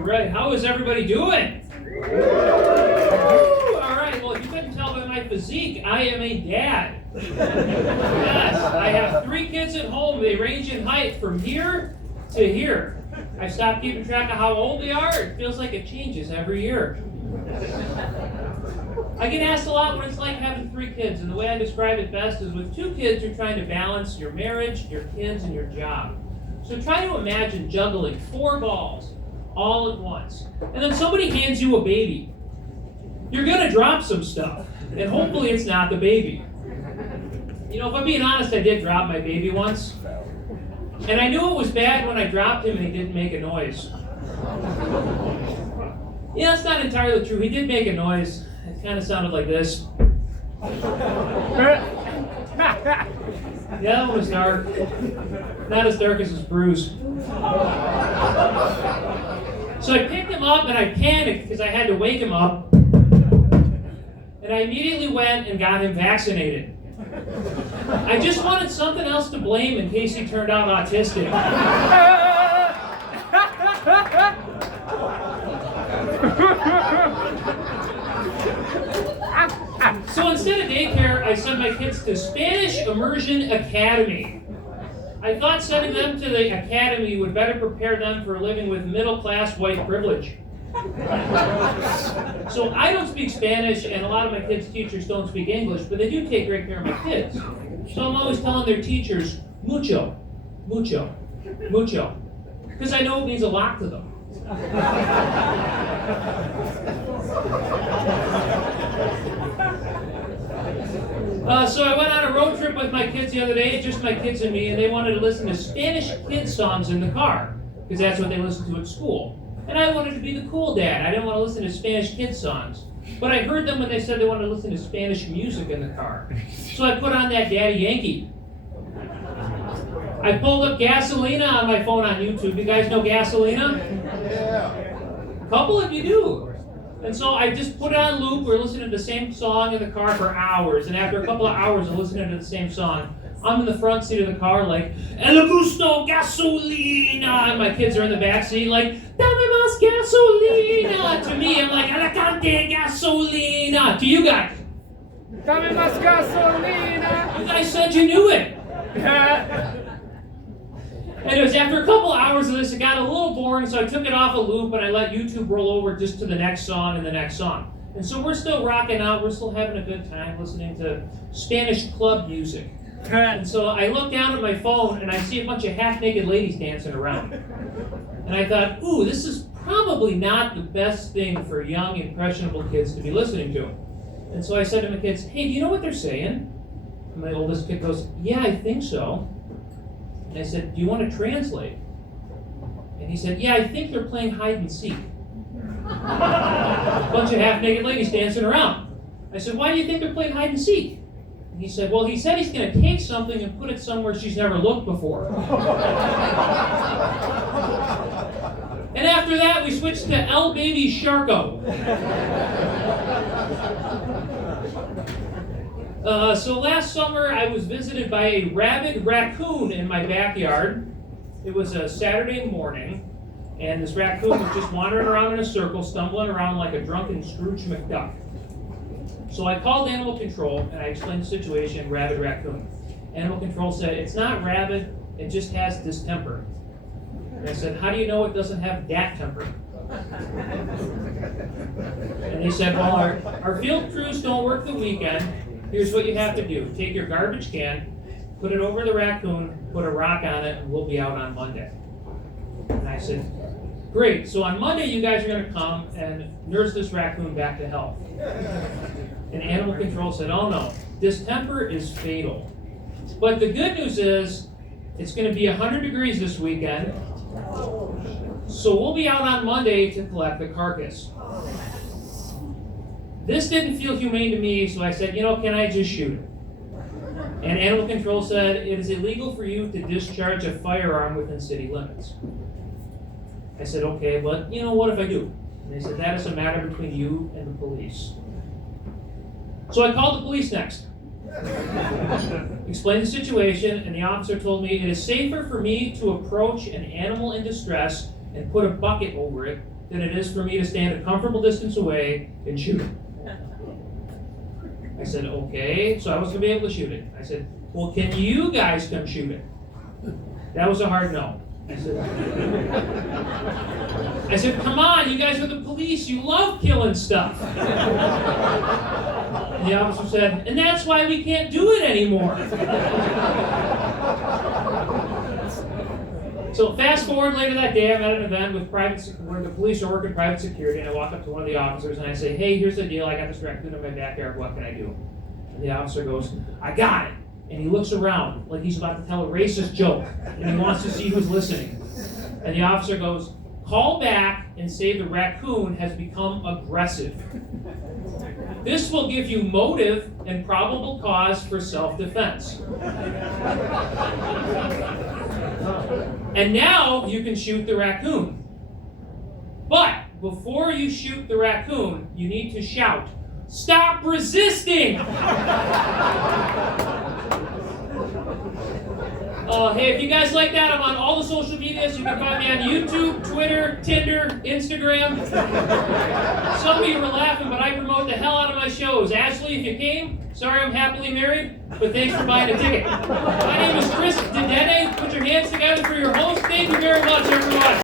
right, how is everybody doing? All right, well, if you couldn't tell by my physique, I am a dad. Yes, I have 3 kids at home. They range in height from here to here. I stopped keeping track of how old they are. It feels like it changes every year. I get asked a lot what it's like having 3 kids, and the way I describe it best is with 2 kids, you're trying to balance your marriage, your kids, and your job. So try to imagine juggling 4 balls all at once. And then somebody hands you a baby. You're going to drop some stuff, and hopefully it's not the baby. You know, if I'm being honest, I did drop my baby once. And I knew it was bad when I dropped him and he didn't make a noise. Yeah, that's not entirely true. He did make a noise. It kind of sounded like this. Yeah, that one was dark. Not as dark as his bruise. So I picked him up and I panicked because I had to wake him up. And I immediately went and got him vaccinated. I just wanted something else to blame in case he turned out autistic. So instead of daycare, I sent my kids to Spanish Immersion Academy. I thought sending them to the academy would better prepare them for living with middle-class white privilege. So I don't speak Spanish, and a lot of my kids' teachers don't speak English, but they do take great care of my kids. So I'm always telling their teachers, mucho, mucho, mucho, because I know it means a lot to them. So I went on a road trip with my kids the other day, just my kids and me, and they wanted to listen to Spanish kids songs in the car, because that's what they listen to at school. And I wanted to be the cool dad. I didn't want to listen to Spanish kids songs. But I heard them when they said they wanted to listen to Spanish music in the car. So I put on that Daddy Yankee. I pulled up Gasolina on my phone on YouTube. You guys know Gasolina? Yeah. A couple of you do. And so I just put it on loop. We're listening to the same song in the car for hours. And after a couple of hours of listening to the same song, I'm in the front seat of the car like, El gusto gasolina! And my kids are in the back seat like, Dame más gasolina! To me, I'm like, Alicante gasolina! To you guys. Dame más gasolina! You guys said you knew it. Anyways, after a couple hours of this, it got a little boring, so I took it off a loop and I let YouTube roll over just to the next song and the next song. And so we're still rocking out, we're still having a good time listening to Spanish club music. And so I look down at my phone and I see a bunch of half-naked ladies dancing around. And I thought, ooh, this is probably not the best thing for young, impressionable kids to be listening to. And so I said to my kids, hey, do you know what they're saying? And my oldest kid goes, yeah, I think so. And I said, do you want to translate? And he said, yeah, I think they're playing hide and seek. A bunch of half-naked ladies dancing around. I said, why do you think they're playing hide and seek? And he said, well, he said he's going to take something and put it somewhere she's never looked before. And after that, we switched to El Baby Sharko. So last summer, I was visited by a rabid raccoon in my backyard. It was a Saturday morning, and this raccoon was just wandering around in a circle, stumbling around like a drunken Scrooge McDuck. So I called animal control, and I explained the situation, rabid raccoon. Animal control said, it's not rabid, it just has distemper. And I said, how do you know it doesn't have dat temper? And they said, well, our field crews don't work the weekend. Here's what you have to do. Take your garbage can, put it over the raccoon, put a rock on it, and we'll be out on Monday. And I said, great. So on Monday, you guys are going to come and nurse this raccoon back to health. And animal control said, oh no, distemper is fatal. But the good news is, it's going to be 100 degrees this weekend. So we'll be out on Monday to collect the carcass. This didn't feel humane to me, so I said, can I just shoot it? And animal control said, it is illegal for you to discharge a firearm within city limits. I said, okay, but what if I do? And they said, that is a matter between you and the police. So I called the police next. Explained the situation, and the officer told me it is safer for me to approach an animal in distress and put a bucket over it than it is for me to stand a comfortable distance away and shoot it. I said, okay. So I was going to be able to shoot it. I said, well, can you guys come shoot it? That was a hard no. I said, come on, you guys are the police. You love killing stuff. And the officer said, and that's why we can't do it anymore. So fast forward later that day, I'm at an event with where the police are working private security, and I walk up to one of the officers and I say, hey, here's the deal. I got this raccoon in my backyard. What can I do? And the officer goes, I got it. And he looks around like he's about to tell a racist joke, and he wants to see who's listening. And the officer goes, call back and say the raccoon has become aggressive. This will give you motive and probable cause for self-defense. And now you can shoot the raccoon. But before you shoot the raccoon, you need to shout, stop resisting! Hey, if you guys like that, I'm on all the social medias. You can find me on YouTube, Twitter, Tinder, Instagram. Some of you were laughing, but I promote the hell out of my shows. Ashley, if you came, sorry I'm happily married, but thanks for buying a ticket. My name is Chris Dedede. Put your hands together for your host. Thank you very much, everyone.